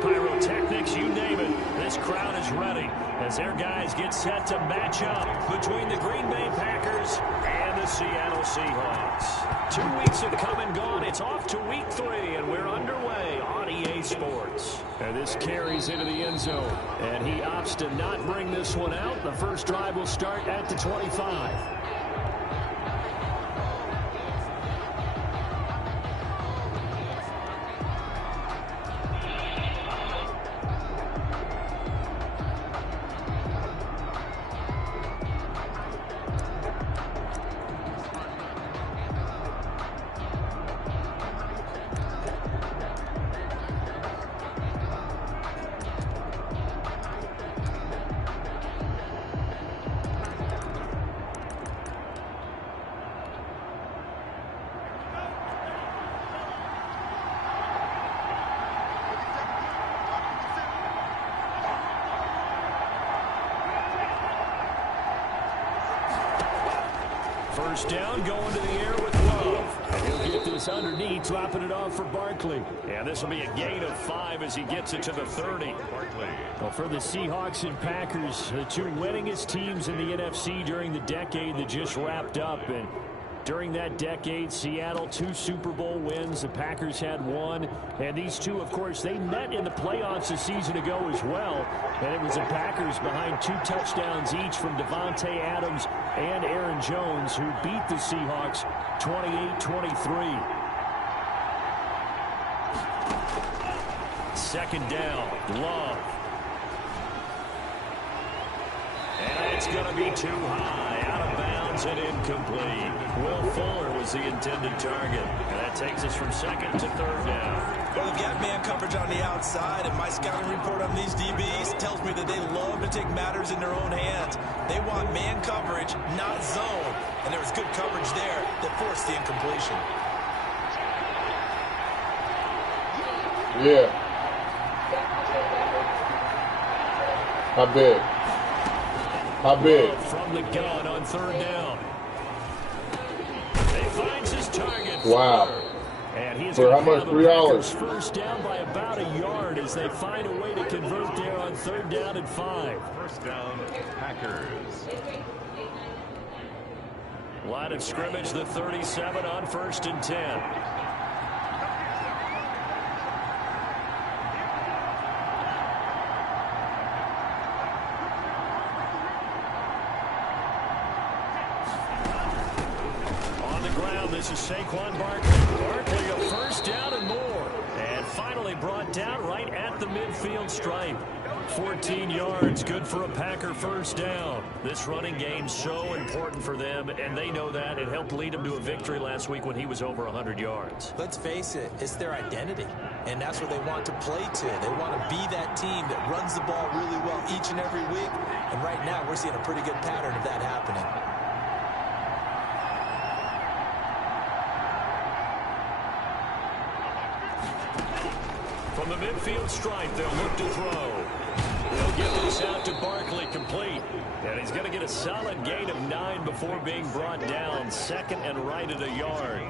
pyrotechnics, you name it. This crowd is ready as their guys get set to match up between the Green Bay Packers and the Seattle Seahawks. 2 weeks have come and gone. It's off to week 3, and we're underway on EA Sports. And this carries into the end zone, and he opts to not bring this one out. The first drive will start at the 25. First down, going to the air with Love. And he'll get this underneath, dropping it off for Barkley. And this will be a gain of 5 as he gets it to the 30. Well, for the Seahawks and Packers, the two winningest teams in the NFC during the decade that just wrapped up. And during that decade, Seattle 2 Super Bowl wins. The Packers had 1. And these two, of course, they met in the playoffs a season ago as well. And it was the Packers behind 2 touchdowns each from Devontae Adams and Aaron Jones, who beat the Seahawks 28-23. Second down, Love. And it's going to be too high, out of bounds and incomplete. Will Fuller was the intended target. And that takes us from second to third down. Well, they've got man coverage on the outside, and my scouting report on these DBs tells me that they love to take matters in their own hands. They want man coverage, not zone. And there was good coverage there that forced the incompletion. Yeah. How big? How big? From the gun on third down. He finds his target. Wow. And he's for how much? $3. First down by about a yard as they find a way to convert there on third down and 5. First down, Packers. Line of scrimmage, the 37 on 1st and 10. This is Saquon Barkley. Barkley a first down and more. And finally brought down right at the midfield stripe. 14 yards, good for a Packer first down. This running game's so important for them, and they know that. It helped lead them to a victory last week when he was over 100 yards. Let's face it, it's their identity, and that's what they want to play to. They want to be that team that runs the ball really well each and every week, and right now we're seeing a pretty good pattern of that happening. From the midfield stripe, they'll look to throw. They'll give this out to Barkley, complete. And he's going to get a solid gain of 9 before being brought down. Second and right at a yard.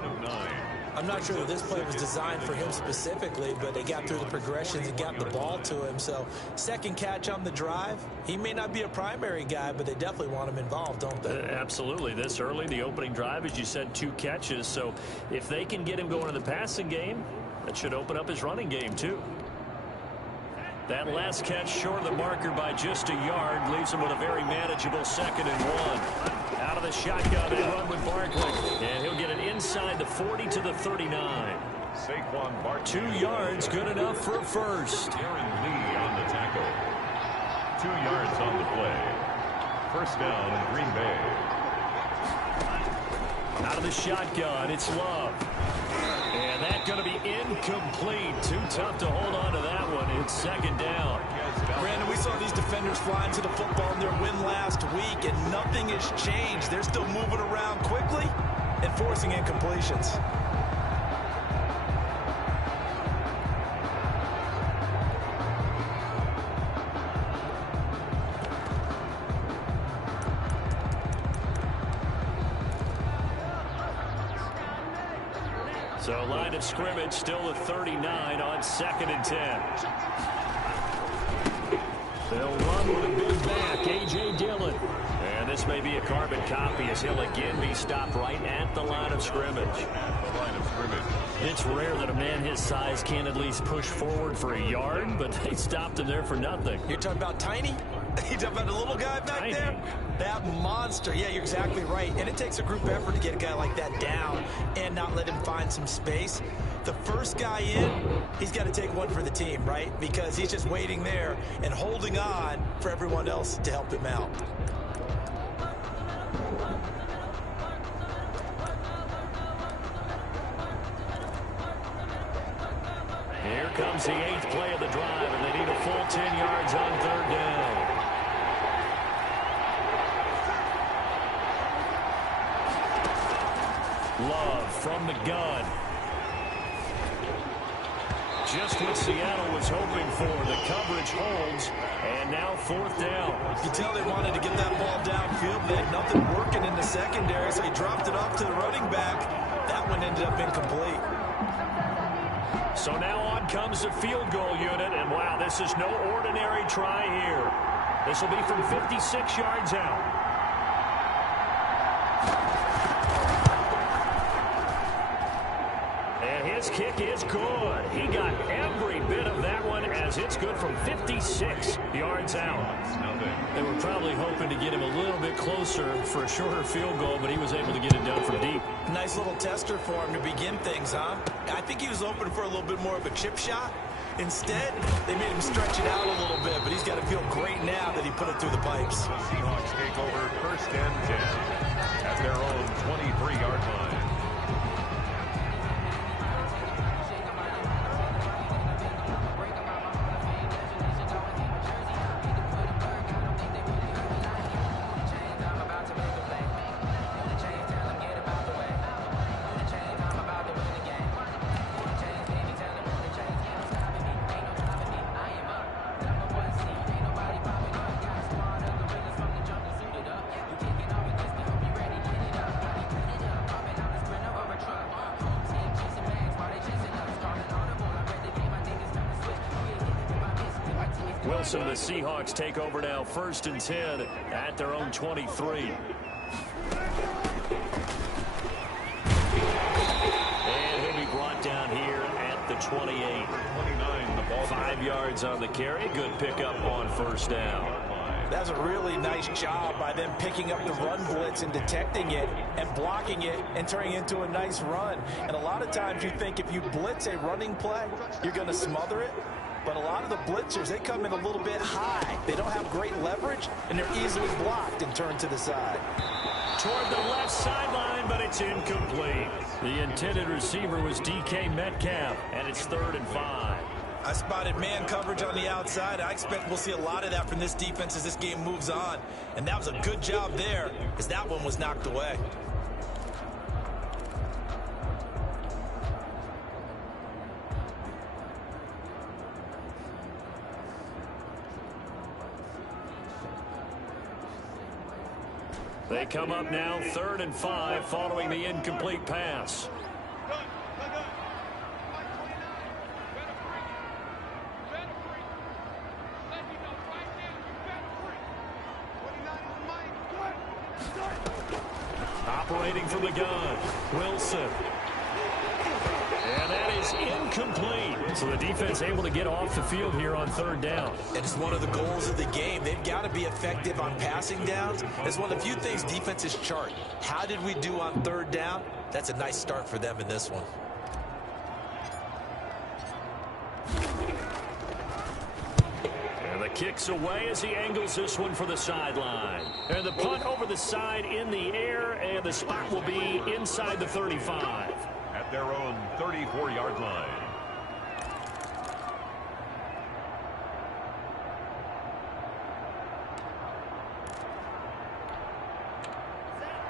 I'm not sure that this play was designed for him specifically, but they got through the progressions and got the ball to him. So second catch on the drive. He may not be a primary guy, but they definitely want him involved, don't they? Absolutely. This early, the opening drive, as you said, 2 catches. So if they can get him going in the passing game, that should open up his running game, too. That last catch short of the marker by just a yard leaves him with a very manageable 2nd and 1. Out of the shotgun, they run with Barkley. And he'll get it inside the 40 to the 39. Saquon Barkley. 2 yards, good enough for a first. Aaron Lee on the tackle. 2 yards on the play. First down, Green Bay. Out of the shotgun, it's Love. And that's going to be incomplete. Too tough to hold on to that one. It's 2nd down. Brandon, we saw these defenders fly into the football in their win last week, and nothing has changed. They're still moving around quickly and forcing incompletions. So line of scrimmage still a 39 on 2nd and 10. They'll run with a big back, A.J. Dillon. And this may be a carbon copy as he'll again be stopped right at the line of scrimmage. It's rare that a man his size can at least push forward for a yard, but they stopped him there for nothing. You're talking about Tiny? You're talking about the little guy back Tiny. there? That monster. Yeah, you're exactly right. And it takes a group effort to get a guy like that down and not let him find some space. The first guy in, he's got to take one for the team, right? Because he's just waiting there and holding on for everyone else to help him out. Here comes the 8th play of the drive, and they need a full 10 yards on 3rd down. Love from the gun. Just what Seattle was hoping for. The coverage holds, and now 4th down. You tell they wanted to get that ball downfield. They had nothing working in the secondary, so he dropped it off to the running back. That one ended up incomplete. So now on comes the field goal unit, and wow, this is no ordinary try here. This will be from 56 yards out. And his kick is good. He got every bit of that one as it's good from 56 yards out. They were probably hoping to get him a little bit closer for a shorter field goal, but he was able to get it done from deep. Nice little tester for him to begin things, huh? I think he was open for a little bit more of a chip shot. Instead, they made him stretch it out a little bit, but he's got to feel great now that he put it through the pipes. Seahawks take over 1st and 10 at their own 23-yard line. Wilson, the Seahawks take over now 1st and 10 at their own 23. And he'll be brought down here at the 28. 29, the ball. 5 yards on the carry. Good pickup on 1st down. That's a really nice job by them picking up the run blitz and detecting it and blocking it and turning it into a nice run. And a lot of times you think if you blitz a running play, you're going to smother it. But a lot of the blitzers, they come in a little bit high. They don't have great leverage, and they're easily blocked and turned to the side. Toward the left sideline, but it's incomplete. The intended receiver was DK Metcalf, and it's 3rd and 5. I spotted man coverage on the outside. I expect we'll see a lot of that from this defense as this game moves on. And that was a good job there as that one was knocked away. They come up now 3rd and 5 following the incomplete pass. Operating from the gun, Wilson. And that is incomplete. So the defense able to get off the field here on 3rd down. And it's one of the goals of the game. They've got to be effective on passing downs. It's one of the few things defenses chart. How did we do on 3rd down? That's a nice start for them in this one. And the kick's away as he angles this one for the sideline. And the punt over the side in the air, and the spot will be inside the 35. At their own 34-yard line.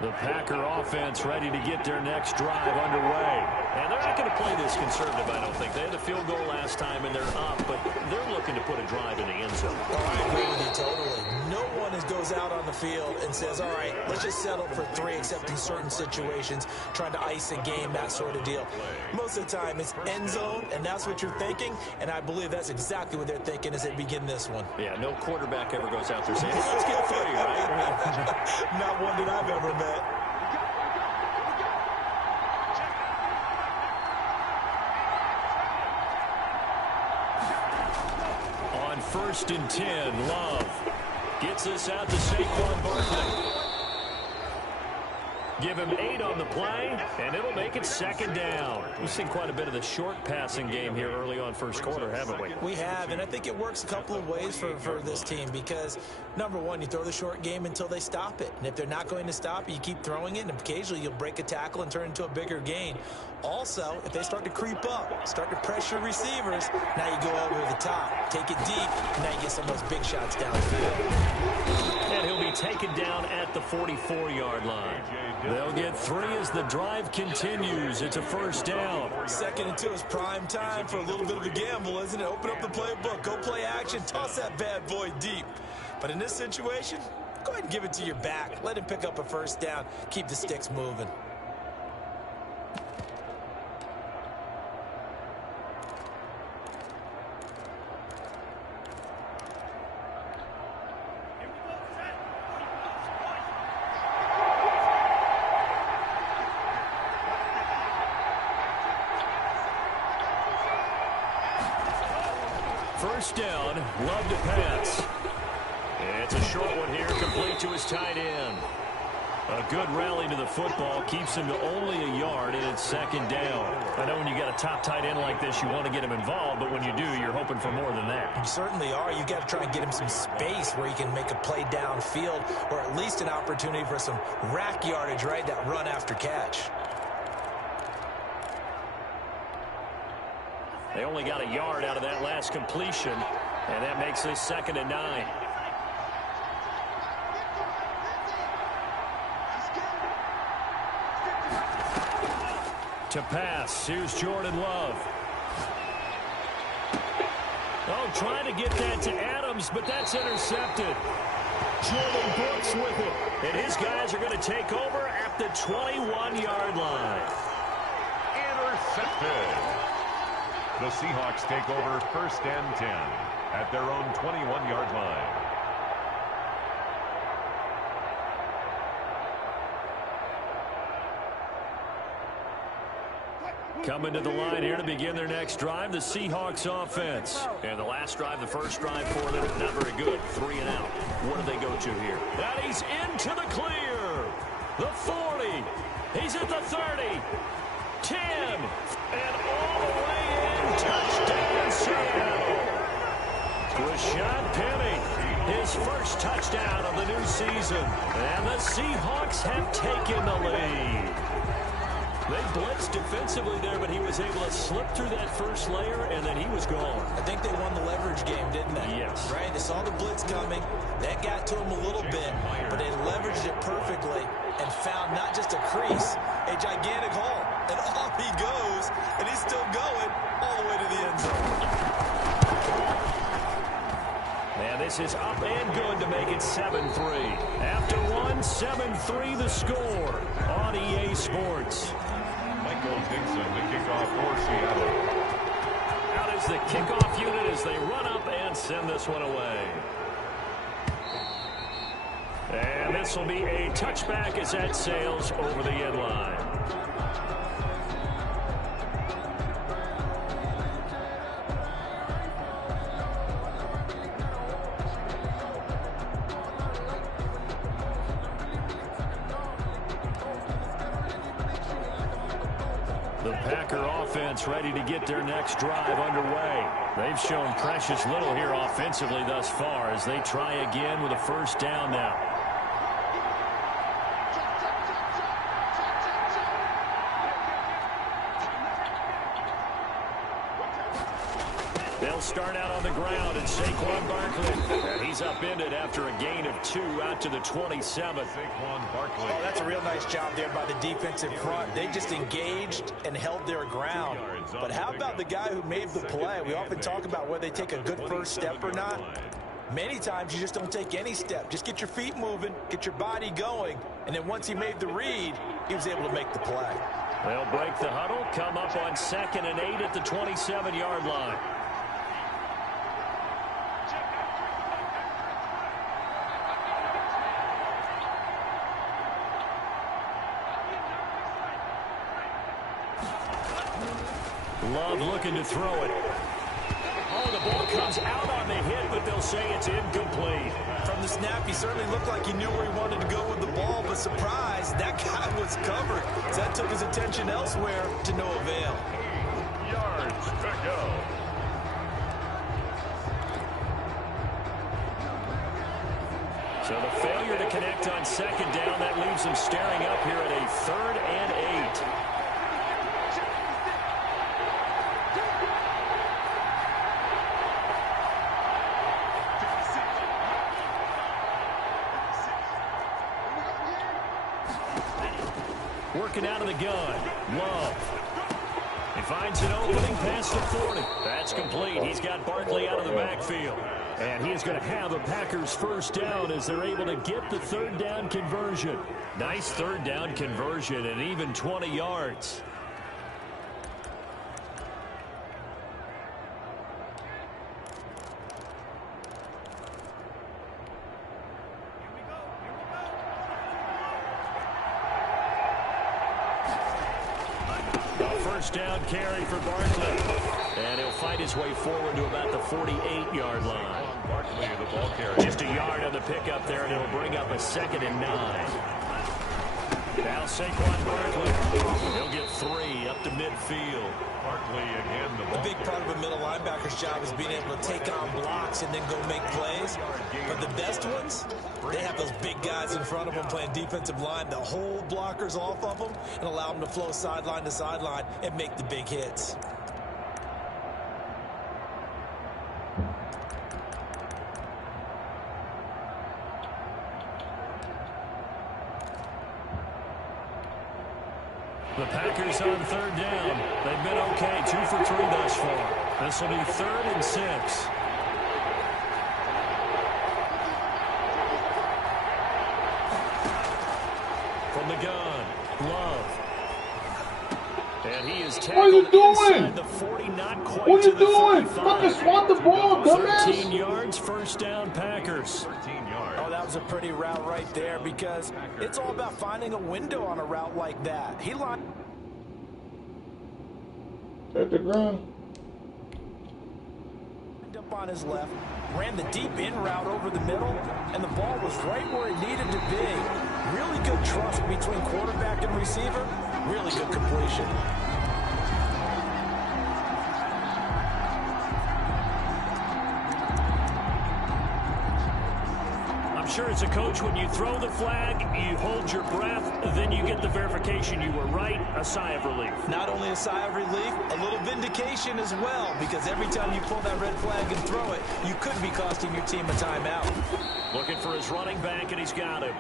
The Packer offense ready to get their next drive underway. And they're not going to play this conservative, I don't think. They had a field goal last time, and they're up, but they're looking to put a drive in the end zone. Oh, I agree with you totally. No one goes goes out on the field and says, all right, let's just settle for 3, except in certain situations, trying to ice a game, that sort of deal. Most of the time, it's end zone, and that's what you're thinking, and I believe that's exactly what they're thinking as they begin this one. Yeah, no quarterback ever goes out there saying, hey, let's get 3, right? Not one that I've ever met. On 1st and 10, Love gets this out to Saquon Barkley. Give him 8 on the play, and it'll make it 2nd down. We've seen quite a bit of the short passing game here early on first quarter, haven't we? We have, and I think it works a couple of ways for this team because, number one, you throw the short game until they stop it. And if they're not going to stop it, you keep throwing it, and occasionally you'll break a tackle and turn it into a bigger gain. Also, if they start to creep up, start to pressure receivers, now you go over the top, take it deep, and now you get some of those big shots downfield. And he'll be taken down at the 44-yard line. They'll get 3 as the drive continues. It's a 1st down. 2nd and 2 is prime time for a little bit of a gamble, isn't it? Open up the playbook, go play action, toss that bad boy deep. But in this situation, go ahead and give it to your back. Let him pick up a 1st down. Keep the sticks moving. First down, Love to pass. It's a short one here, complete to his tight end. A good rally to the football keeps him to only a yard, and it's 2nd down. I know when you got a top tight end like this, you want to get him involved, but when you do, you're hoping for more than that. You certainly are. You got to try and get him some space where he can make a play downfield, or at least an opportunity for some rack yardage, right? That run after catch. They only got a yard out of that last completion, and that makes this 2nd and 9. To pass, here's Jordan Love. Oh, trying to get that to Adams, but that's intercepted. Jordan Brooks with it, and his guys are going to take over at the 21-yard line. Intercepted. The Seahawks take over 1st and 10 at their own 21-yard line. Coming to the line here to begin their next drive, the Seahawks offense. And the last drive, the first drive for them, not very good. 3 and out. What do they go to here? And he's into the clear. The 40. He's at the 30. 10. And all the way in. Touchdown, Seattle. Rashad Penny, his first touchdown of the new season. And the Seahawks have taken the lead. They blitzed defensively there, but he was able to slip through that first layer, and then he was gone. I think they won the leverage game, didn't they? Yes. Right? They saw the blitz coming. That got to him a little bit, but they leveraged it perfectly and found not just a crease, a gigantic hole. And off he goes, and he's still going all the way to the end zone. And this is up and good to make it 7-3. After one, 7-3 the score on EA Sports. Michael Dixon, the kickoff for Seattle. Out is the kickoff unit as they run up and send this one away. And this will be a touchback as that sails over the end line. The Packer offense ready to get their next drive underway. They've shown precious little here offensively thus far as they try again with a first down now. They'll start out on the ground, and Saquon Barkley. And he's upended after a gain of 2 out to the 27. Saquon Barkley. Oh, that's a real nice job there by the defensive front. They just engaged and held their ground. But how about the guy who made the play? We often talk about whether they take a good first step or not. Many times you just don't take any step. Just get your feet moving, get your body going, and then once he made the read, he was able to make the play. They'll break the huddle, come up on 2nd and 8 at the 27-yard line. Love looking to throw it. Oh, the ball comes out on the hit, but they'll say it's incomplete. From the snap, he certainly looked like he knew where he wanted to go with the ball, but surprise, that guy was covered. So that took his attention elsewhere to no avail. 8 yards to go. So the failure to connect on 2nd down, that leaves them staring up here at a 3rd and 8. Working out of the gun. Love. He finds an opening past the 40. That's complete. He's got Barkley out of the backfield. And he is going to have a Packers first down as they're able to get the 3rd down conversion. Nice 3rd down conversion and even 20 yards. First down carry for Barkley. And he'll fight his way forward to about the 48-yard line. Barkley, the ball carrier. Just a yard on the pickup there, and it'll bring up a 2nd and 9. Now Saquon Barkley. He'll get 3 up to midfield. Barkley again, the A ball big part of a middle linebacker's job is being able to take on blocks and then go make plays. But the best ones, they have those big guys in front of them playing defensive line to hold blockers off of them and allow them to flow sideline to sideline and make the big hits. The Packers on 3rd down. They've been okay, 2 for 3 thus far. This will be 3rd and 6. From the gun, Love. And he is tackled inside the 40, not quite What are to you the doing? 35. Fucking swat the ball, 13 dumbass. yards, first down, Packers. 13 yards. Oh, that was a pretty route right there because it's all about finding a window on a route like that. He lined At the ground. up on his left, ran the deep in route over the middle, and the ball was right where it needed to be. Really good trust between quarterback and receiver. Really good completion. I'm sure as a coach, when you throw the flag, you hold your breath, then you get the verification you were right, a sigh of relief. Not only a sigh of relief, a little vindication as well, because every time you pull that red flag and throw it, you could be costing your team a timeout. Looking for his running back, and he's got him.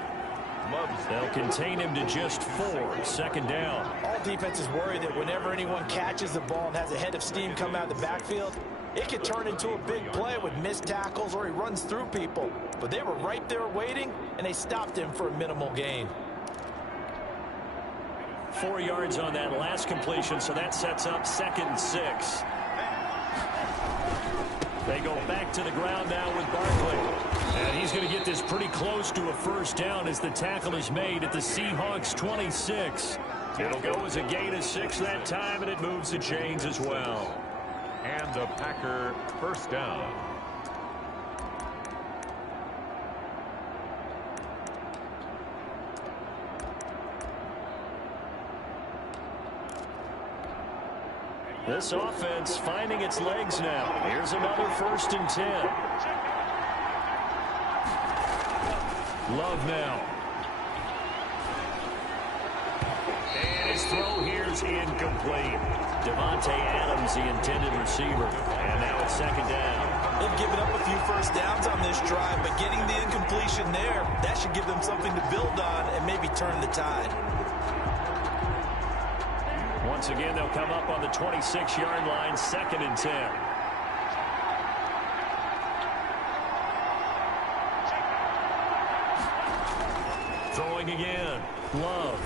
They'll contain him to just 4, 2nd down. All defenses worry that whenever anyone catches the ball and has a head of steam come out of the backfield, it could turn into a big play with missed tackles or he runs through people. But they were right there waiting, and they stopped him for a minimal gain. 4 yards on that last completion, so that sets up 2nd and 6. They go back to the ground now with Barkley. And he's going to get this pretty close to a first down as the tackle is made at the Seahawks 26. It'll go as a gain of 6 that time, and it moves the chains as well. And a Packer first down. This offense finding its legs now. Here's another 1st and 10. Love now. And his throw here's incomplete. Devontae Adams, the intended receiver. And now it's 2nd down. They've given up a few first downs on this drive, but getting the incompletion there, that should give them something to build on and maybe turn the tide. Once again, they'll come up on the 26-yard line, 2nd and 10. Throwing again. Love.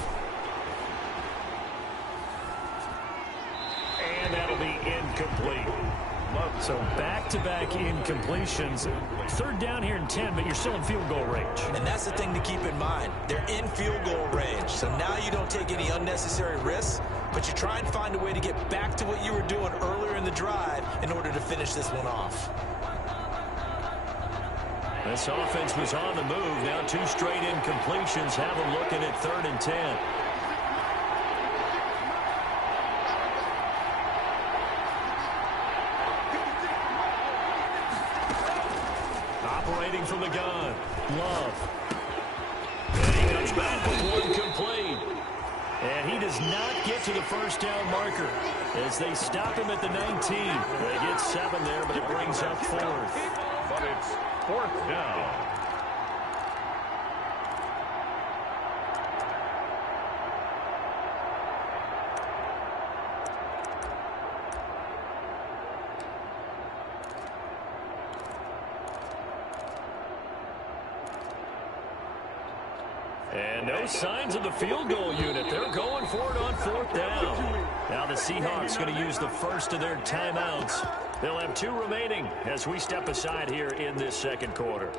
And that'll be incomplete. So back-to-back incompletions. Third down here in 10, but you're still in field goal range. And that's the thing to keep in mind. They're in field goal range. So now you don't take any unnecessary risks, but you try and find a way to get back to what you were doing earlier in the drive in order to finish this one off. This offense was on the move. Now 2 straight incompletions. Have them looking at 3rd and 10. Operating from the gun. Love. And he comes back with one complete. And he does not get to the first down marker as they stop him at the 19. They get 7 there, but it brings up 4th. But it's 4th down. And no signs of the field goal unit. They're going for it on 4th down. Now the Seahawks going to use the first of their timeouts. They'll have 2 remaining as we step aside here in this second quarter.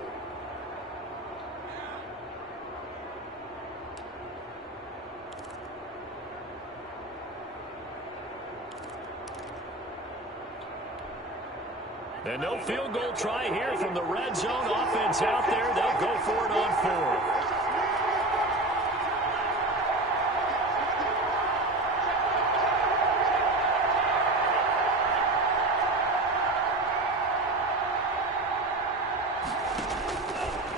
And no field goal try here from the red zone offense out there. They'll go for it on 4th.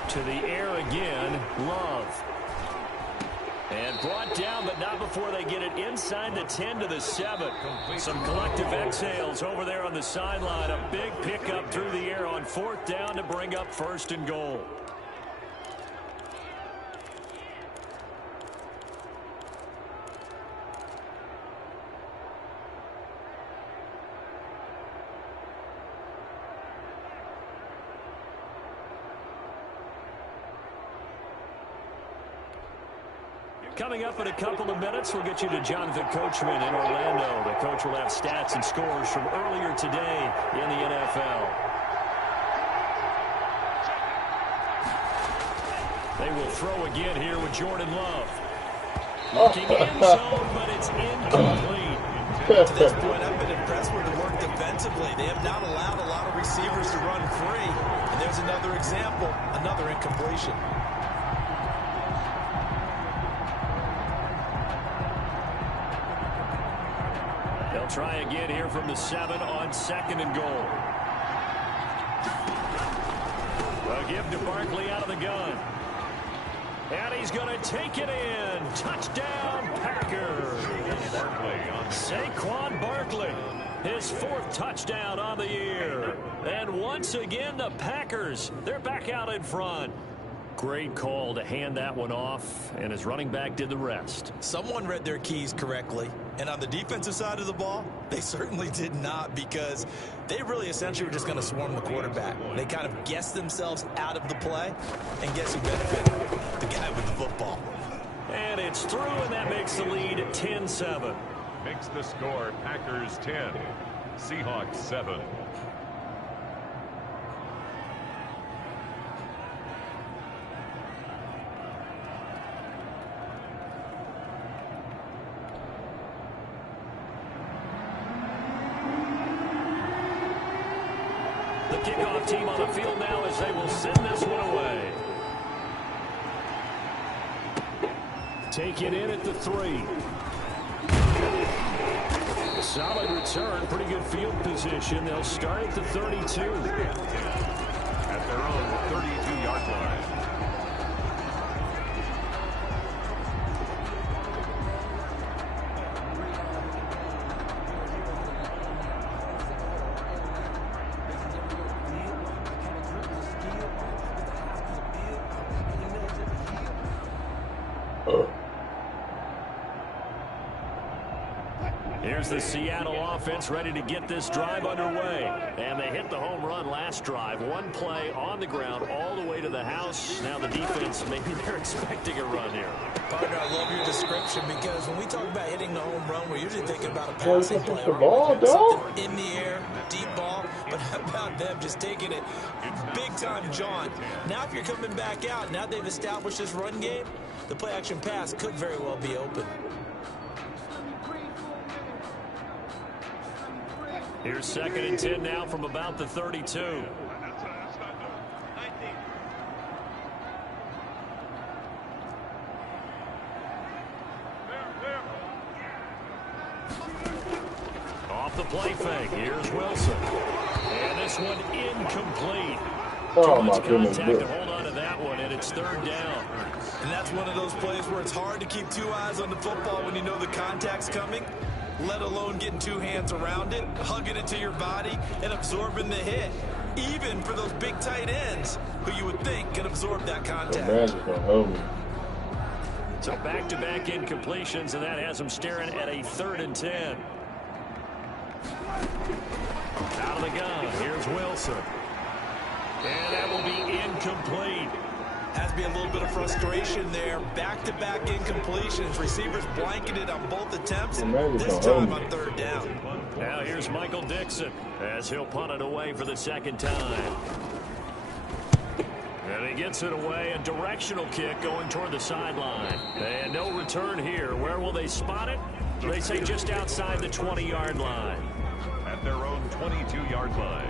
To the air again, Love. And brought down, but not before they get it inside the 10 to the 7. Some collective exhales over there on the sideline. A big pickup through the air on 4th down to bring up 1st and goal. Coming up in a couple of minutes, we'll get you to Jonathan Coachman in Orlando. The coach will have stats and scores from earlier today in the NFL. They will throw again here with Jordan Love. Looking in zone, but it's incomplete. To this point, I've been impressed with the work defensively. They have not allowed a lot of receivers to run free. And there's another example, another incompletion. They'll try again here from the 7 on 2nd and goal. A give to Barkley out of the gun. And he's going to take it in. Touchdown, Packers. Saquon Barkley, his 4th touchdown on the year. And once again, the Packers, they're back out in front. Great call to hand that one off, and his running back did the rest. Someone read their keys correctly, and on the defensive side of the ball, they certainly did not, because they really essentially were just going to swarm the quarterback. They kind of guessed themselves out of the play, and guess who benefited? The guy with the football. And it's through, and that makes the lead 10-7. Makes the score Packers 10, Seahawks 7. The kickoff team on the field now as they will send this one away. Take it in at the 3. Solid return, pretty good field position. They'll start at the 32. At their own 32-yard line. Here's the Seattle offense ready to get this drive underway. And they hit the home run last drive. One play on the ground all the way to the house. Now the defense, maybe they're expecting a run here. Partner, I love your description because when we talk about hitting the home run, we're usually thinking about a passing play. The ball, dog. In the air, deep ball. But how about them just taking it big-time jaunt? Now if you're coming back out, now they've established this run game, the play-action pass could very well be open. Here's 2nd and 10 now from about the 32. Off the play fake. Here's Wilson. And this one incomplete. Oh, Too my much goodness. contact to hold on to that one, and it's 3rd down. And that's one of those plays where it's hard to keep 2 eyes on the football when you know the contact's coming, let alone getting 2 hands around it, hugging it to your body, and absorbing the hit. Even for those big tight ends who you would think can absorb that contact. The man's gonna hold me. So back-to-back incompletions, and that has them staring at a 3rd and 10. Out of the gun, here's Wilson. And that will be incomplete. Has to be a little bit of frustration there. Back-to-back incompletions. Receivers blanketed on both attempts. This time on 3rd down. Now here's Michael Dixon as he'll punt it away for the 2nd time. And he gets it away. A directional kick going toward the sideline. And no return here. Where will they spot it? They say just outside the 20-yard line. At their own 22-yard line.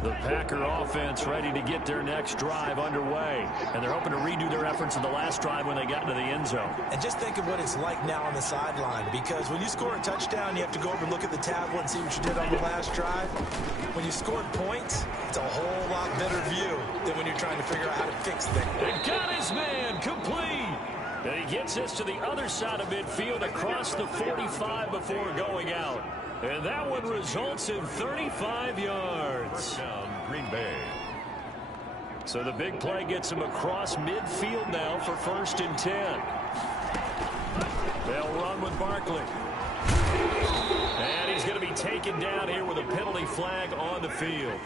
The Packer offense ready to get their next drive underway. And they're hoping to redo their efforts in the last drive when they got into the end zone. And just think of what it's like now on the sideline, because when you score a touchdown, you have to go over and look at the tablet and see what you did on the last drive. When you scored points, it's a whole lot better view than when you're trying to figure out how to fix things. And got his man complete. And he gets this to the other side of midfield across the 45 before going out. And that one results in 35 yards. First down, Green Bay. So the big play gets him across midfield now for 1st and 10. They'll run with Barkley. And he's going to be taken down here with a penalty flag on the field.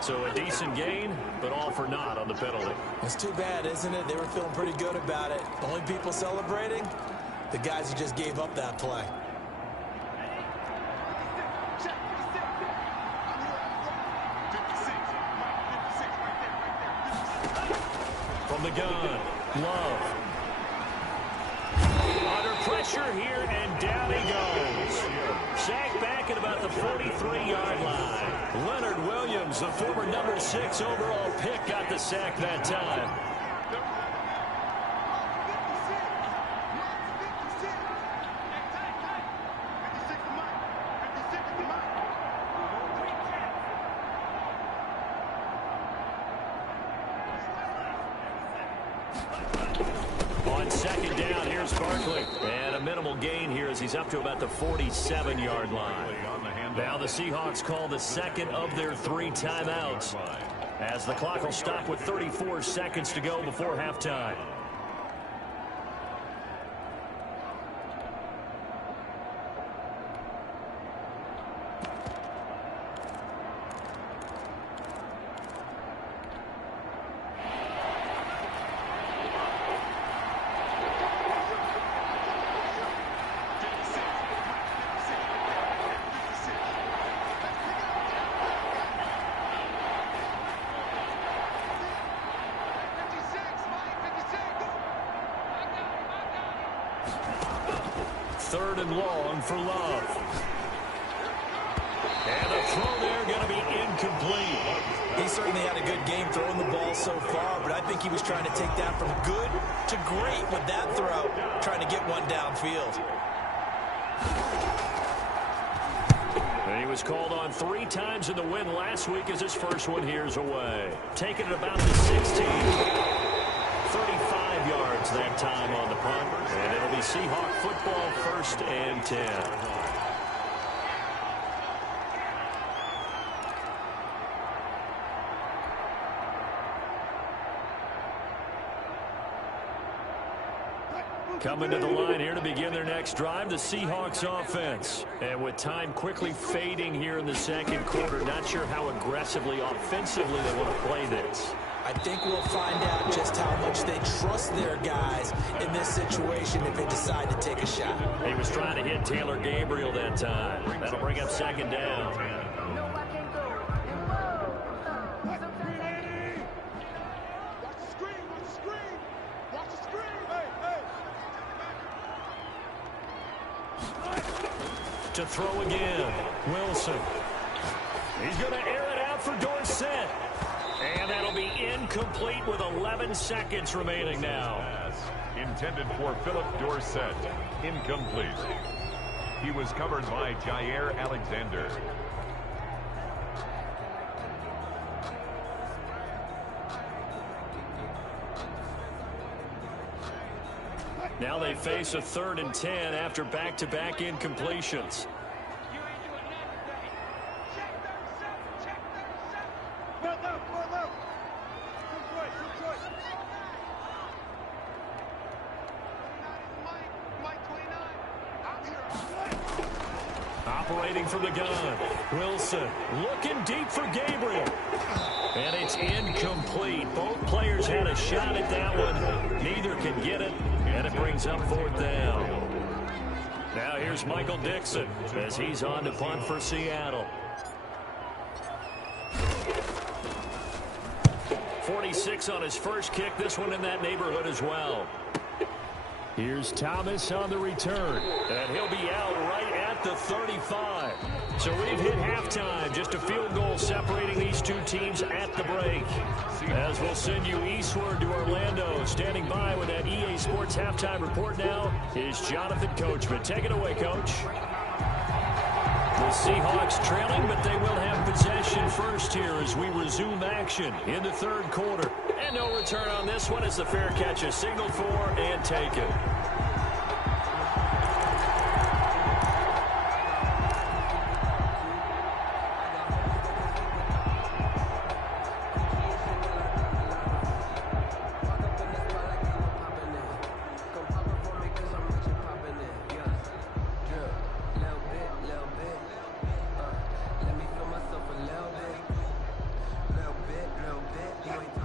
So a decent gain, but all for naught on the penalty. It's too bad, isn't it? They were feeling pretty good about it. The only people celebrating, the guys who just gave up that play. From the gun, Love. Under pressure here, and down he goes. Sacked back at about the 43-yard line. Leonard Williams, the former number 6 overall pick, got the sack that time. On 2nd down, here's Barkley. And a minimal gain here as he's up to about the 47-yard line. Now the Seahawks call the 2nd of their 3 timeouts, as the clock will stop with 34 seconds to go before halftime. Third and long for Love. And the throw there going to be incomplete. He certainly had a good game throwing the ball so far, but I think he was trying to take that from good to great with that throw, trying to get one downfield. And he was called on 3 times in the win last week as his first one here's away. Taking it about the 16. 35 yards yards that time on the punt. And it'll be Seahawk football, 1st and 10. Coming to the line here to begin their next drive, the Seahawks offense. And with time quickly fading here in the second quarter, not sure how aggressively, offensively they want to play this. I think we'll find out just how much they trust their guys in this situation if they decide to take a shot. He was trying to hit Taylor Gabriel that time. That'll bring up 2nd down. To throw again, Wilson. He's going to air it out for Dorsett. And that'll be incomplete with 11 seconds remaining now. Intended for Philip Dorsett. Incomplete. He was covered by Jair Alexander. Now they face a 3rd and 10 after back-to-back incompletions. Operating from the gun, Wilson looking deep for Gabriel. And it's incomplete. Both players had a shot at that one. Neither can get it, and it brings up 4th down. Now here's Michael Dixon as he's on to punt for Seattle. 46 on his first kick. This one in that neighborhood as well. Here's Thomas on the return, and he'll be out right at the 35. So we've hit halftime. Just a field goal separating these two teams at the break. As we'll send you eastward to Orlando. Standing by with that EA Sports halftime report now is Jonathan Coachman. Take it away, Coach. The Seahawks trailing, but they will have possession first here as we resume action in the 3rd quarter. And no return on this one as the fair catch is signaled for and taken.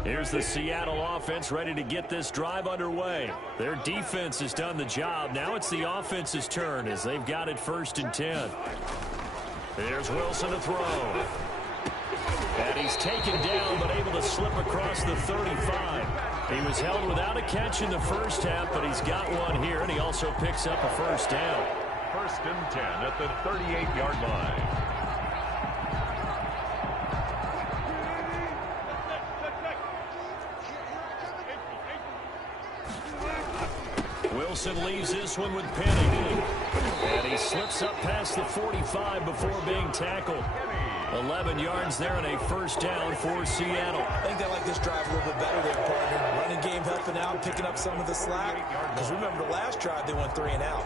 Here's the Seattle offense ready to get this drive underway. Their defense has done the job. Now it's the offense's turn as they've got it 1st and 10. There's Wilson to throw. And he's taken down but able to slip across the 35. He was held without a catch in the first half, but he's got one here, and he also picks up a 1st down. 1st and 10 at the 38-yard line. Wilson leaves this one with Penny. And he slips up past the 45 before being tackled. 11 yards there and a 1st down for Seattle. I think they like this drive a little bit better there, partner. Running game helping out, picking up some of the slack. Because remember the last drive, they went 3 and out.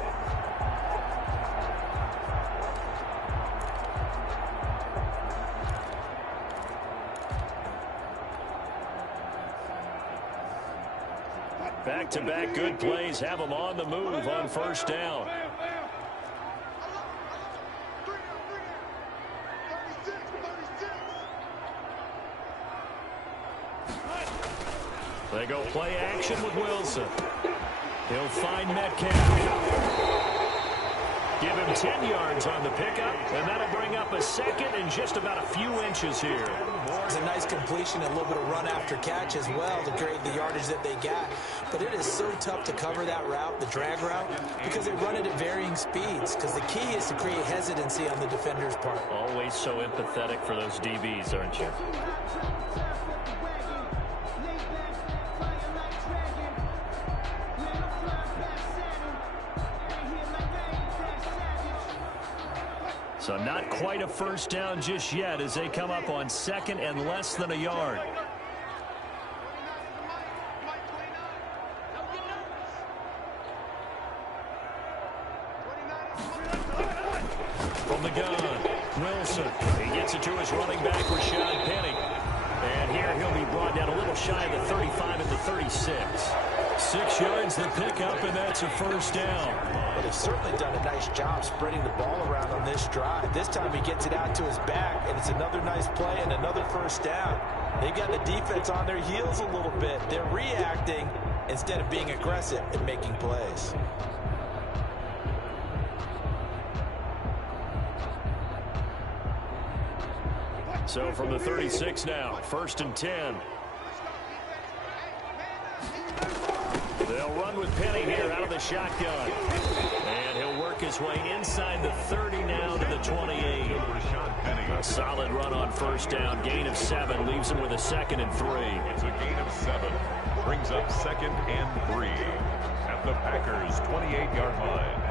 Back-to-back good plays have them on the move on 1st down. They go play action with Wilson. He'll find Metcalf. Give him 10 yards on the pickup, and that'll bring up a 2nd and just about a few inches here. It's a nice completion, a little bit of run after catch as well to create the yardage that they got. But it is so tough to cover that route, the drag route, because they run it at varying speeds. Because the key is to create hesitancy on the defender's part. Always so empathetic for those DBs, aren't you? So not quite a 1st down just yet as they come up on 2nd and less than a yard. He gets it to his running back, Rashad Penny. And here he'll be brought down a little shy of the 35 at the 36. 6 yards the pickup, and that's a first down. Well, they've certainly done a nice job spreading the ball around on this drive. This time he gets it out to his back, and it's another nice play and another first down. They've got the defense on their heels a little bit. They're reacting instead of being aggressive and making plays. So from the 36 now, 1st and 10. They'll run with Penny here out of the shotgun. And he'll work his way inside the 30 now to the 28. A solid run on first down. Gain of 7 leaves him with a 2nd and 3. It's a gain of 7. Brings up 2nd and 3 at the Packers' 28-yard line.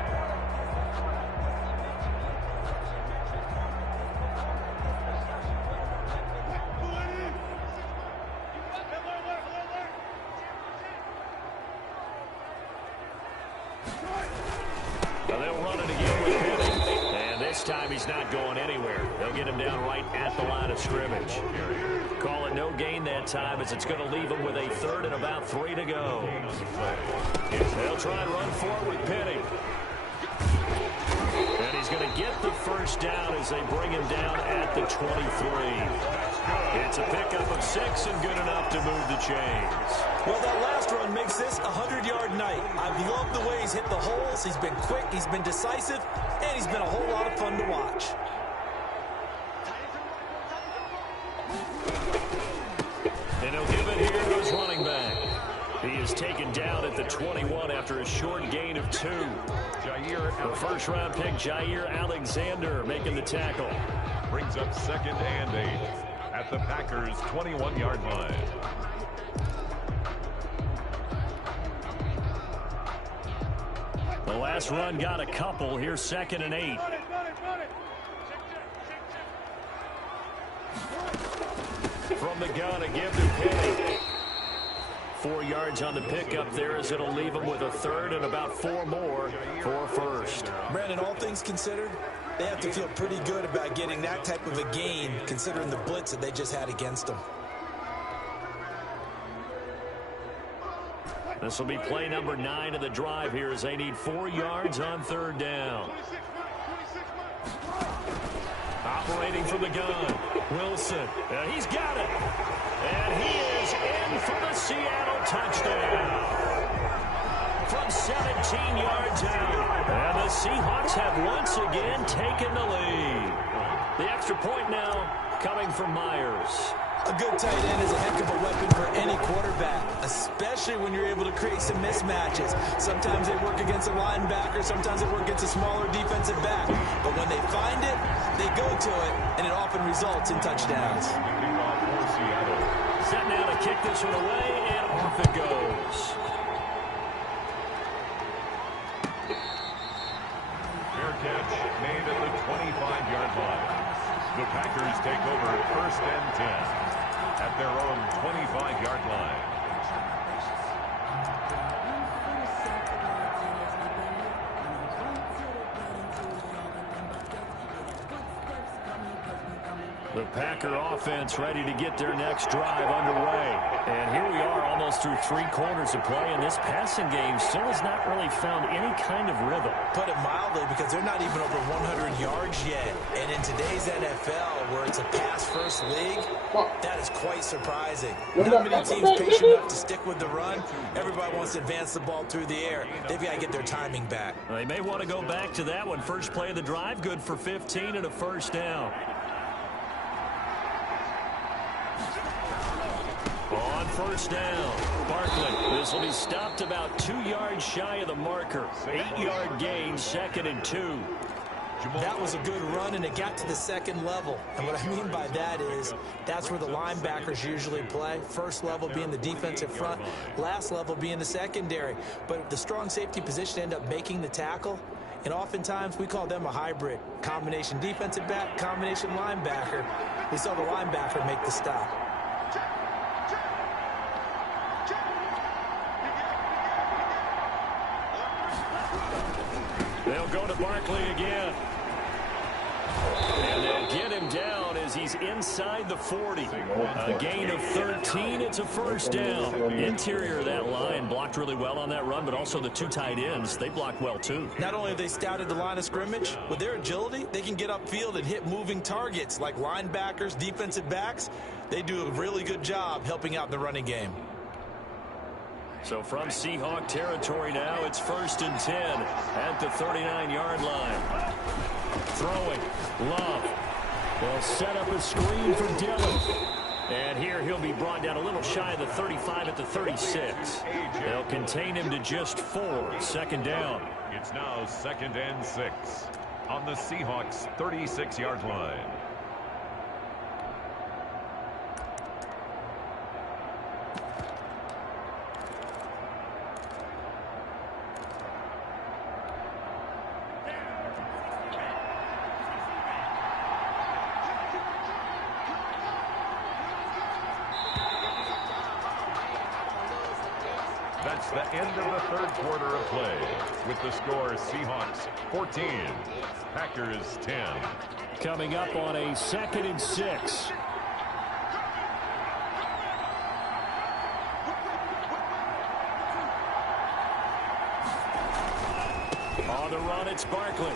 Time he's not going anywhere. They'll get him down right at the line of scrimmage. Call it no gain that time as it's going to leave him with a 3rd and about 3 to go. They'll try and run forward with Penny. And he's going to get the first down as they bring him down at the 23. It's a pickup of 6 and good enough to move the chains. Well, that last run makes this a 100-yard night. I've loved the way he's hit the holes. He's been quick, he's been decisive, and he's been a whole lot of fun to watch. And he'll give it here to his running back. He is taken down at the 21 after a short gain of 2. The first-round pick, Jair Alexander, making the tackle. Brings up 2nd and 8 at the Packers' 21-yard line. The last run got a couple. Here's 2nd and 8. From the gun, a give to Penny. 4 yards on the pickup there as it'll leave him with a 3rd and about 4 more for first. Brandon, all things considered, they have to feel pretty good about getting that type of a gain considering the blitz that they just had against them. This will be play number 9 of the drive here as they need 4 yards on 3rd down. Operating from the gun, Wilson. And he's got it. And he is in for the Seattle touchdown. From 17 yards out. And the Seahawks have once again taken the lead. The extra point now coming from Myers. A good tight end is a heck of a weapon for any quarterback, especially when you're able to create some mismatches. Sometimes they work against a linebacker, sometimes they work against a smaller defensive back. But when they find it, they go to it, and it often results in touchdowns. Set now to kick this one away, and off it goes. Fair catch made at the 25-yard line. The Packers take over 1st and 10 at their own 25-yard line. The Packer offense ready to get their next drive underway. And here we are almost through 3 quarters of play, and this passing game still has not really found any kind of rhythm. Put it mildly, because they're not even over 100 yards yet. And in today's NFL, where it's a pass-first league, that is quite surprising. Not many teams patient enough to stick with the run. Everybody wants to advance the ball through the air. They've got to get their timing back. They may want to go back to that one. First play of the drive, good for 15 and a first down. On first down, Barkley. This will be stopped about 2 yards shy of the marker. 8-yard gain, 2nd and 2. That was a good run, and it got to the 2nd level. And what I mean by that is that's where the linebackers usually play. First level being the defensive front, last level being the secondary. But the strong safety position end up making the tackle. And oftentimes we call them a hybrid. Combination defensive back, combination linebacker. We saw the linebacker make the stop. They'll go to Barkley again. And they'll get him down as he's inside the 40. A gain of 13. It's a first down. Interior of that line blocked really well on that run, but also the two tight ends, they blocked well too. Not only have they scouted the line of scrimmage, with their agility, they can get upfield and hit moving targets like linebackers, defensive backs. They do a really good job helping out in the running game. So from Seahawk territory now, it's 1st and 10 at the 39-yard line. Throwing, Love. They'll set up a screen for Dillon. And here he'll be brought down a little shy of the 35 at the 36. They'll contain him to just 4. 2nd down. It's now 2nd and 6 on the Seahawks' 36-yard line. That's the end of the 3rd quarter of play. With the score, Seahawks 14, Packers 10. Coming up on a 2nd and 6. On the run, it's Barkley.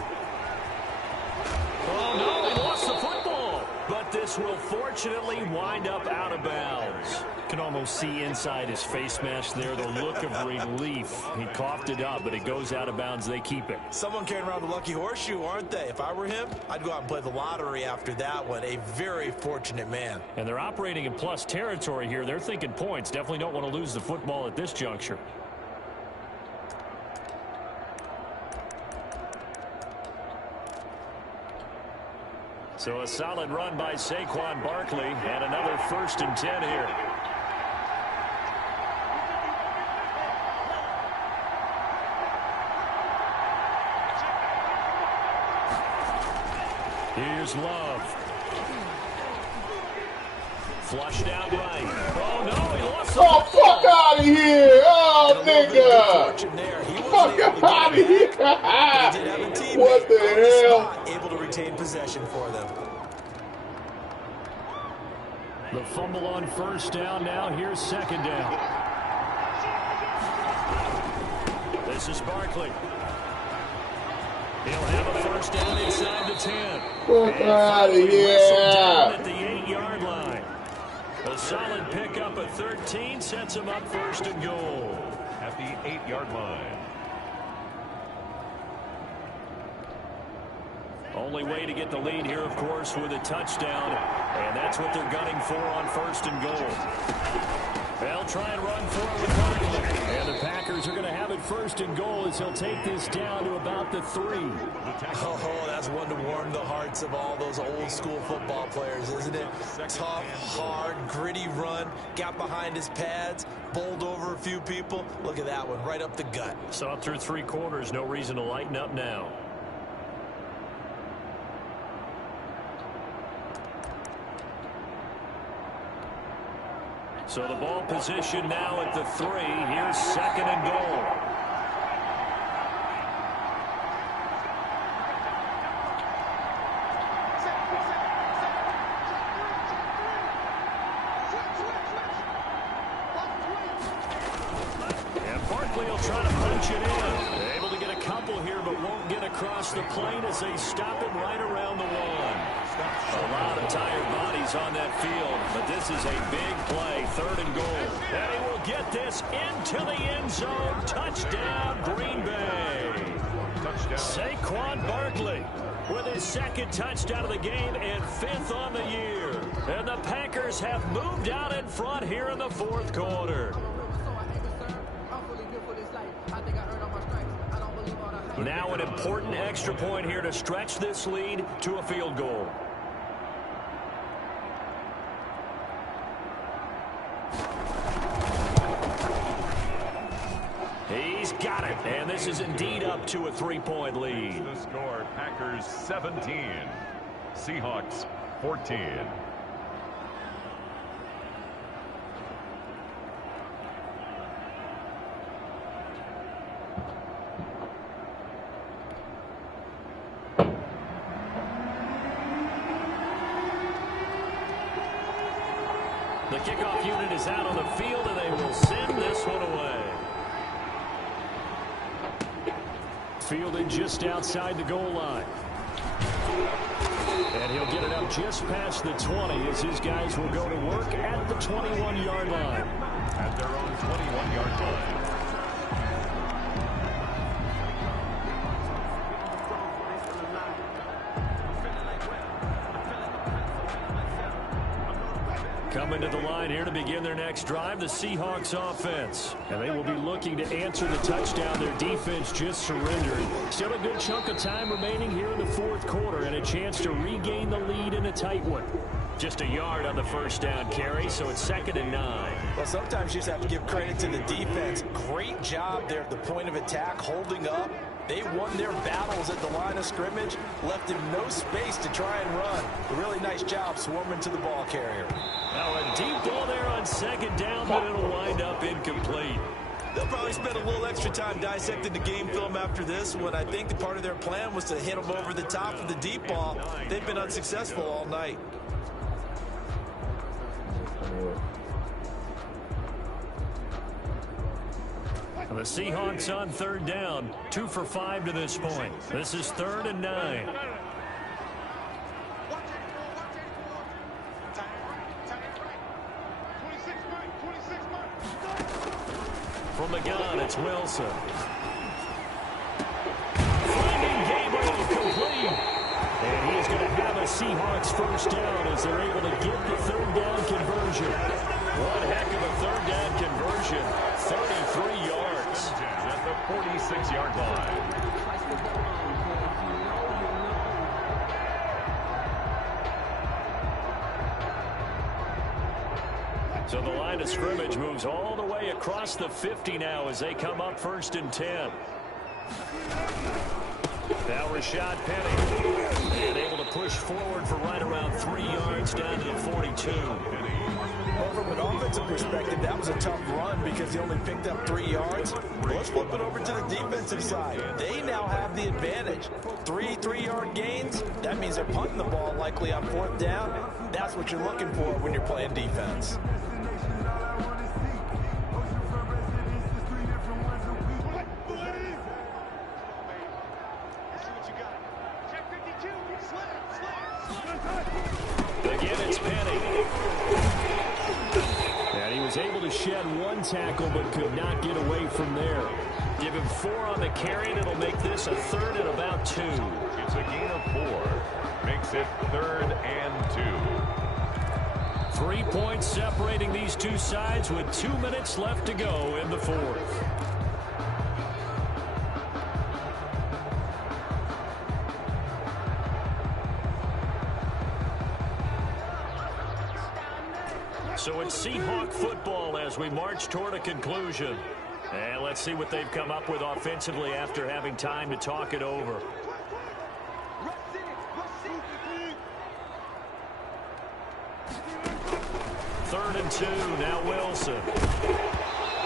Oh, no, he lost the football. But this will fortunately wind up out of bounds. Can almost see inside his face mask there the look of relief. He coughed it up, but it goes out of bounds. They keep it. Someone carrying around the lucky horseshoe, aren't they? If I were him, I'd go out and play the lottery after that one. A very fortunate man. And they're operating in plus territory here. They're thinking points. Definitely don't want to lose the football at this juncture. So a solid run by Saquon Barkley, and another 1st and 10 here. Here's Love. Flushed out right. Oh, no, he lost the Oh, football. fuck out of here! Oh, nigga! Fuck out of here! What the hell? Able to retain possession for them. The fumble on 1st down. Now here's 2nd down. This is Barkley. He'll have a 1st down inside the 10. Fuck out of here! At the 8-yard line. A solid pickup at 13 sets him up 1st and goal. At the 8-yard line. Only way to get the lead here, of course, with a touchdown. And that's what they're gunning for on 1st and goal. They'll try and run for it with Barkley. And the Packers are going to have it 1st and goal as he'll take this down to about the 3. Oh, that's one to warm the hearts of all those old school football players, isn't it? Tough, hard, gritty run. Got behind his pads, bowled over a few people. Look at that one, right up the gut. Saw it through 3 quarters. No reason to lighten up now. So the ball position now at the 3. Here's 2nd and goal. And Barkley will try to punch it in. They're able to get a couple here, but won't get across the plane as they stop him right around the 1. A lot of tired bodies on that field, but this is a big play. 3rd and goal. And he will get this into the end zone. Touchdown, Green Bay. Touchdown. Saquon Barkley with his 2nd touchdown of the game and 5th on the year. And the Packers have moved out in front here in the 4th quarter. Now an important extra point here to stretch this lead to a field goal. He's got it, and this is indeed up to a 3-point lead. The score, Packers 17, Seahawks 14. The kickoff unit is out on the field, and they will send this one away. Fielded just outside the goal line. And he'll get it up just past the 20 as his guys will go to work at the 21-yard line. At their own 21-yard line. Coming to the line here to begin their next drive, the Seahawks offense. And they will be looking to answer the touchdown their defense just surrendered. Still a good chunk of time remaining here in the fourth quarter and a chance to regain the lead in a tight one. Just a yard on the first down carry, so it's 2nd and 9. Well, sometimes you just have to give credit to the defense. Great job there at the point of attack, holding up. They won their battles at the line of scrimmage, left him no space to try and run. A really nice job swarming to the ball carrier. Now a deep ball there on 2nd down, but it'll wind up incomplete. They'll probably spend a little extra time dissecting the game film after this one. I think the part of their plan was to hit them over the top of the deep ball. They've been unsuccessful all night. The Seahawks on 3rd down, 2 for 5 to this point. This is 3rd and 9. From the gun, it's Wilson. Finding Gabriel complete. And he is going to have a Seahawks first down as they're able to get the 3rd down conversion. One heck of a 3rd down conversion. 33 yards. At the 46-yard line. So the line of scrimmage moves all the way across the 50 now as they come up 1st and 10. Now Rashad Penny. And able to push forward for right around 3 yards down to the 42. Well, from an offensive perspective, that was a tough run because he only picked up 3 yards. Well, let's flip it over to the defensive side. They now have the advantage. 3 3-yard gains. That means they're punting the ball likely on 4th down. That's what you're looking for when you're playing defense. Again, it's Penny. And he was able to shed 1 tackle but could not get away from there. Give him 4 on the carry, and it'll make this a 3rd and about 2. It's a gain of 4. Makes it 3rd and 2. 3 points separating these two sides with 2 minutes left to go in the 4th. So it's Seahawk football as we march toward a conclusion. And let's see what they've come up with offensively after having time to talk it over. Third and 2, now Wilson.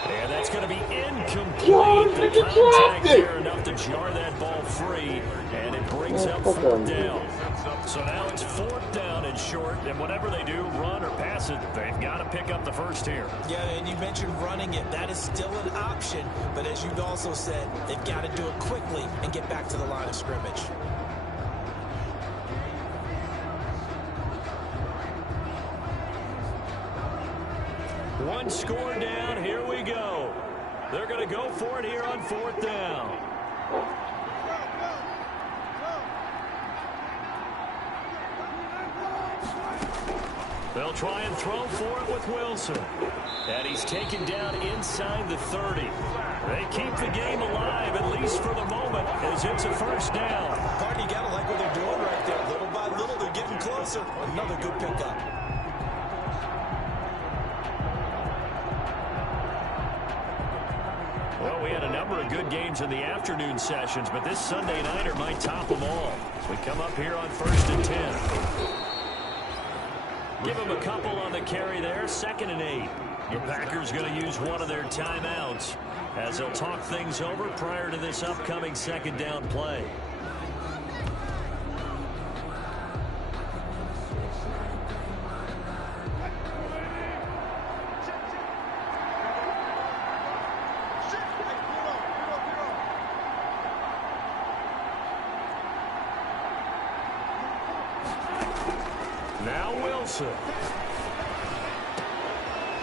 And that's going to be incomplete. The contact there enough to jar that ball free, and it brings up 4th down. So now it's 4th down and short, and whatever they do, run or pass it, they've got to pick up the first here. Yeah, and you mentioned running it. That is still an option, but as you've also said, they've got to do it quickly and get back to the line of scrimmage. One score down, here we go. They're going to go for it here on 4th down. They'll try and throw for it with Wilson. And he's taken down inside the 30. They keep the game alive, at least for the moment, as it's a first down. Pardon, you got to like what they're doing right there. Little by little, they're getting closer. Another good pickup. Well, we had a number of good games in the afternoon sessions, but this Sunday nighter might top them all. As we come up here on 1st and 10. Give him a couple on the carry there, 2nd and 8. The Packers going to use one of their timeouts as they'll talk things over prior to this upcoming 2nd down play. Wilson.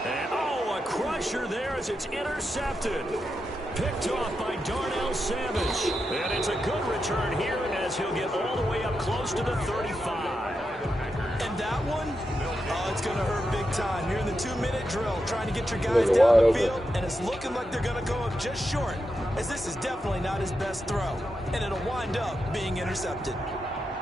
And, oh, a crusher there as it's intercepted. Picked off by Darnell Savage. And it's a good return here as he'll get all the way up close to the 35. And that one, oh, it's going to hurt big time. You're in the 2-minute drill trying to get your guys down the field, and it's looking like they're going to go up just short, as this is definitely not his best throw, and it'll wind up being intercepted.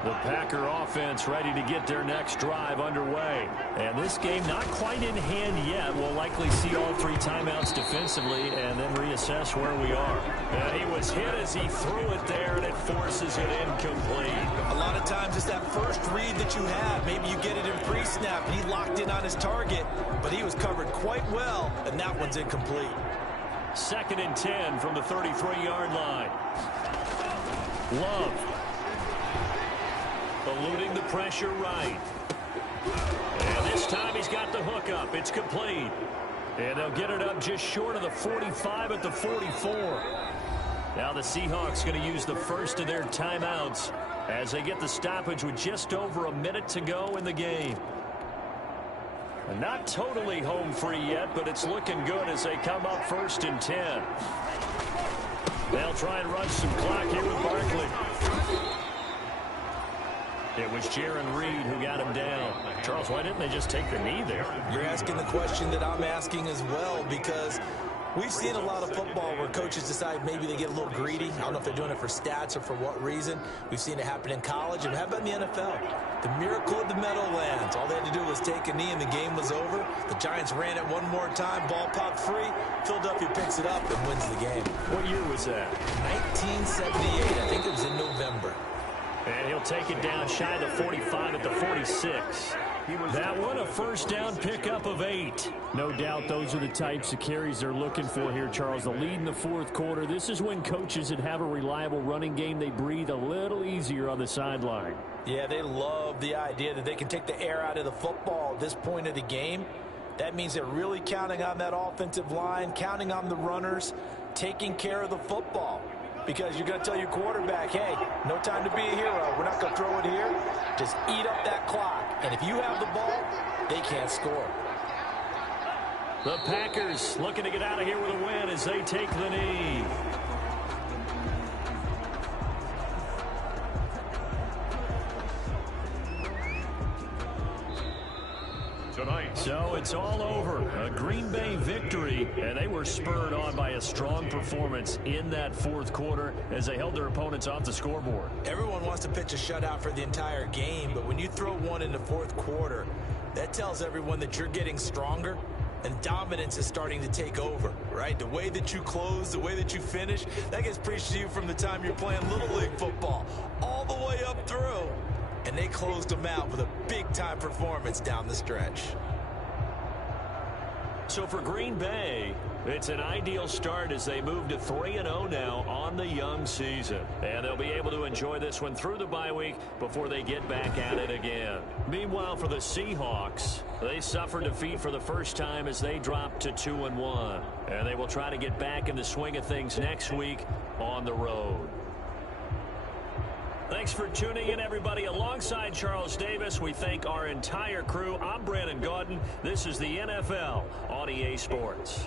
The Packer offense ready to get their next drive underway. And this game not quite in hand yet. We'll likely see all 3 timeouts defensively and then reassess where we are. And he was hit as he threw it there, and it forces it incomplete. A lot of times it's that first read that you have. Maybe you get it in pre-snap, and he locked in on his target, but he was covered quite well, and that one's incomplete. 2nd and 10 from the 33-yard line. Love. Eluding the pressure right. And this time he's got the hook up. It's complete. And they'll get it up just short of the 45 at the 44. Now the Seahawks going to use the first of their timeouts as they get the stoppage with just over a minute to go in the game. And not totally home free yet, but it's looking good as they come up 1st and 10. They'll try and rush some clock here with Barkley. It was Jaron Reed who got him down. Charles, why didn't they just take the knee there? You're asking the question that I'm asking as well, because we've seen a lot of football where coaches decide maybe they get a little greedy. I don't know if they're doing it for stats or for what reason. We've seen it happen in college, and how about in the NFL? The miracle of the Meadowlands. All they had to do was take a knee, and the game was over. The Giants ran it one more time. Ball popped free. Philadelphia picks it up and wins the game. What year was that? 1978. I think it was in November. And he'll take it down shy of the 45 at the 46. That one a first down pickup of 8. No doubt those are the types of carries they're looking for here, Charles. The lead in the 4th quarter. This is when coaches that have a reliable running game, they breathe a little easier on the sideline. Yeah, they love the idea that they can take the air out of the football at this point of the game. That means they're really counting on that offensive line, counting on the runners, taking care of the football. Because you're going to tell your quarterback, hey, no time to be a hero. We're not going to throw it here. Just eat up that clock. And if you have the ball, they can't score. The Packers looking to get out of here with a win as they take the knee. So it's all over. A Green Bay victory, and they were spurred on by a strong performance in that 4th quarter as they held their opponents off the scoreboard. Everyone wants to pitch a shutout for the entire game, but when you throw one in the 4th quarter, that tells everyone that you're getting stronger and dominance is starting to take over, right? The way that you close, the way that you finish, that gets preached to you from the time you're playing Little League football all the way up through. And they closed them out with a big-time performance down the stretch. So for Green Bay, it's an ideal start as they move to 3-0 now on the young season. And they'll be able to enjoy this one through the bye week before they get back at it again. Meanwhile, for the Seahawks, they suffered defeat for the first time as they dropped to 2-1. And they will try to get back in the swing of things next week on the road. Thanks for tuning in, everybody. Alongside Charles Davis, we thank our entire crew. I'm Brandon Gaudin. This is the NFL on EA Sports.